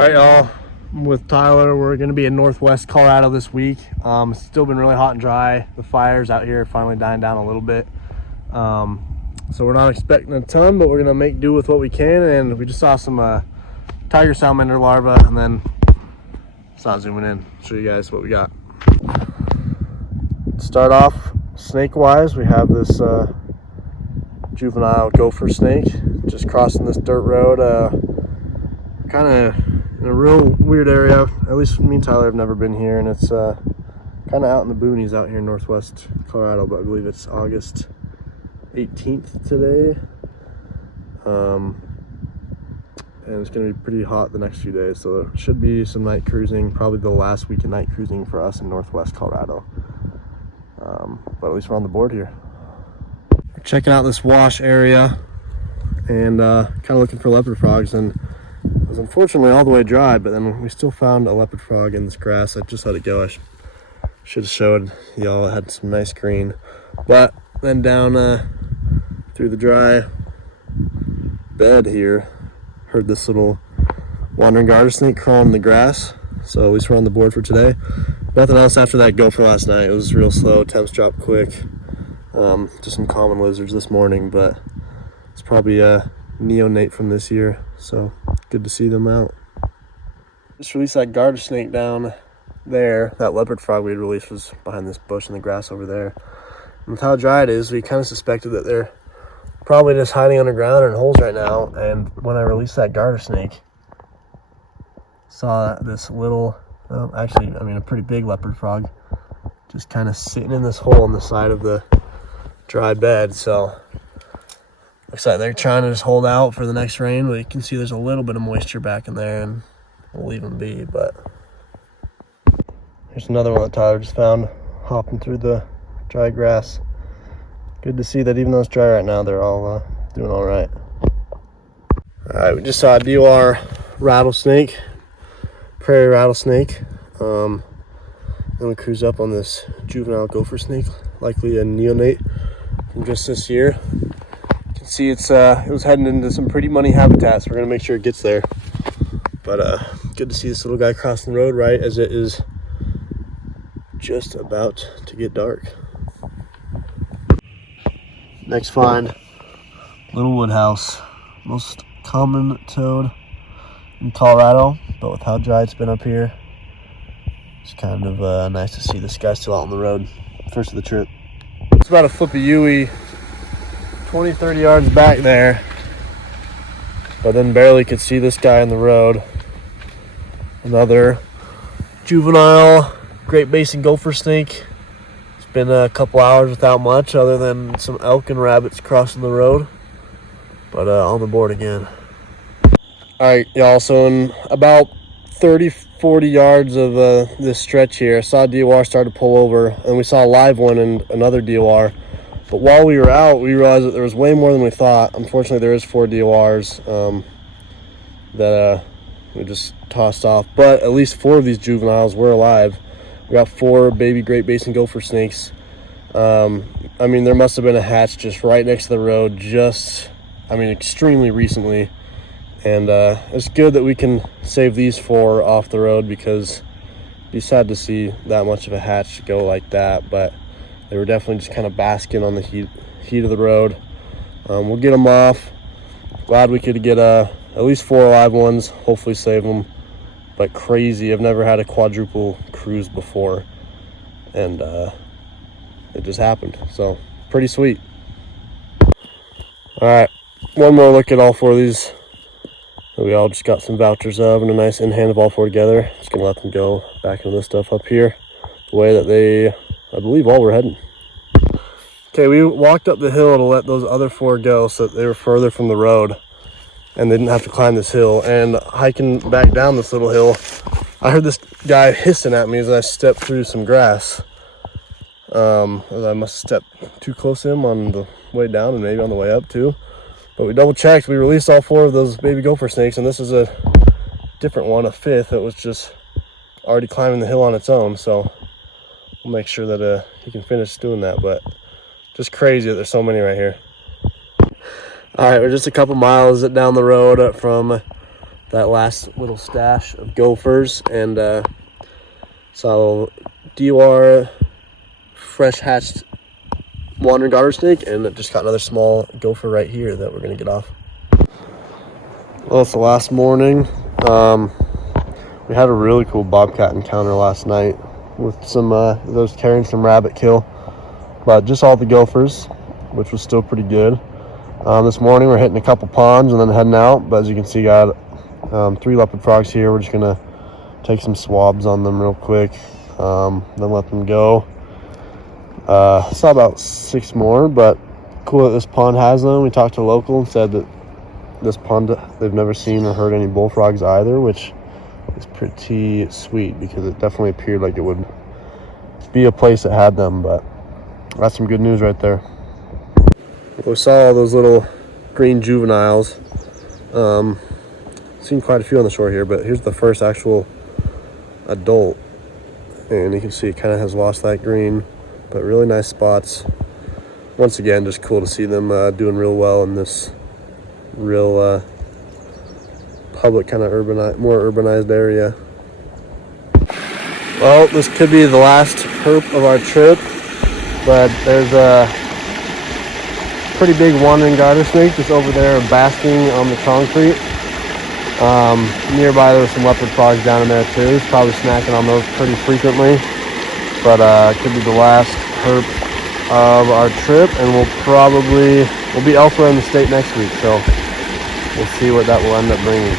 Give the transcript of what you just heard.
All right, y'all. I'm with Tyler. We're going to be in Northwest Colorado this week. It's still been really hot and dry. The fires out here are finally dying down a little bit. So we're not expecting a ton, but we're going to make do with what we can. And we just saw some tiger salamander larvae, and then it's not zooming in. Show you guys what we got. Start off snake-wise, we have this juvenile gopher snake just crossing this dirt road. Kind of in a real weird area. At least me and Tyler have never been here, and it's kind of out in the boonies out here in Northwest Colorado, but I believe it's August 18th today. And it's going to be pretty hot the next few days, so there should be some night cruising, probably the last week of night cruising for us in Northwest Colorado. But at least we're on the board here. We're checking out this wash area and kind of looking for leopard frogs, and it was unfortunately all the way dry, but then we still found a leopard frog in this grass. I just let it go. I should have showed y'all. It had some nice green, but then down through the dry bed here, heard this little wandering garter snake crawling in the grass. So at least we're on the board for today. Nothing else after that gopher last night. It was real slow. Temps dropped quick. Just some common lizards this morning, but it's probably a neonate from this year, so good to see them out. Just released that garter snake down there. That leopard frog we had released was behind this bush in the grass over there. And with how dry it is, we kind of suspected that they're probably just hiding underground or in holes right now. And when I released that garter snake, saw this little, a pretty big leopard frog just kind of sitting in this hole on the side of the dry bed. So looks like they're trying to just hold out for the next rain, but you can see there's a little bit of moisture back in there, and we'll leave them be. But here's another one that Tyler just found hopping through the dry grass. Good to see that even though it's dry right now, they're all doing all right. All right, we just saw a DOR rattlesnake, prairie rattlesnake. Then we cruise up on this juvenile gopher snake, likely a neonate from just this year. You can see it was heading into some pretty money habitats. We're gonna make sure it gets there. But good to see this little guy crossing the road right as it is just about to get dark. Next find, little woodhouse, most common toad in Colorado, but with how dry it's been up here, it's kind of nice to see this guy still out on the road. First of the trip. It's about a flip of Yui, 20-30 yards back there, but then barely could see this guy on the road. Another juvenile Great Basin gopher snake. It's been a couple hours without much other than some elk and rabbits crossing the road, but on the board again. All right, y'all, so in about 30-40 yards of this stretch here, I saw a DOR start to pull over, and we saw a live one and another DOR. But while we were out, we realized that there was way more than we thought. Unfortunately, there is 4 DORs that we just tossed off. But at least 4 of these juveniles were alive. We got 4 baby Great Basin gopher snakes. There must have been a hatch just right next to the road, extremely recently. And it's good that we can save these 4 off the road, because it'd be sad to see that much of a hatch go like that. But they were definitely just kind of basking on the heat of the road. We'll get them off. Glad we could get at least 4 live ones, hopefully save them. But crazy, I've never had a quadruple cruise before, and it just happened. So pretty sweet. All right, one more look at all 4 of these that we all just got some vouchers of, and a nice in-hand of all 4 together. Just gonna let them go back into this stuff up here the way that they, I believe, all were heading. Okay, we walked up the hill to let those other 4 go so that they were further from the road and they didn't have to climb this hill. And hiking back down this little hill, I heard this guy hissing at me as I stepped through some grass. I must have stepped too close to him on the way down and maybe on the way up too. But we double checked, we released all 4 of those baby gopher snakes, and this is a different one, a 5th that was just already climbing the hill on its own. So we'll make sure that he can finish doing that. But just crazy that there's so many right here. All right, we're just a couple miles down the road from that last little stash of gophers, and saw DUR fresh hatched wandering garter snake, and just got another small gopher right here that we're gonna get off. Well, it's the last morning. We had a really cool bobcat encounter last night with some those carrying some rabbit kill, but just all the gophers, which was still pretty good. This morning we're hitting a couple ponds and then heading out, but as you can see, got 3 leopard frogs here. We're just gonna take some swabs on them real quick, then let them go. Saw about 6 more, but cool that this pond has them. We talked to a local and said that this pond, they've never seen or heard any bullfrogs either, which is pretty sweet because it definitely appeared like it would be a place that had them, but that's some good news right there. We saw all those little green juveniles. Seen quite a few on the shore here, but here's the first actual adult, and you can see it kind of has lost that green, but really nice spots. Once again, just cool to see them doing real well in this real public kind of more urbanized area. Well, this could be the last herp of our trip, but there's a pretty big wandering garter snake just over there basking on the concrete. Nearby there were some leopard frogs down in there too. He's probably snacking on those pretty frequently, but it could be the last herp of our trip, and we'll be elsewhere in the state next week, so we'll see what that will end up bringing.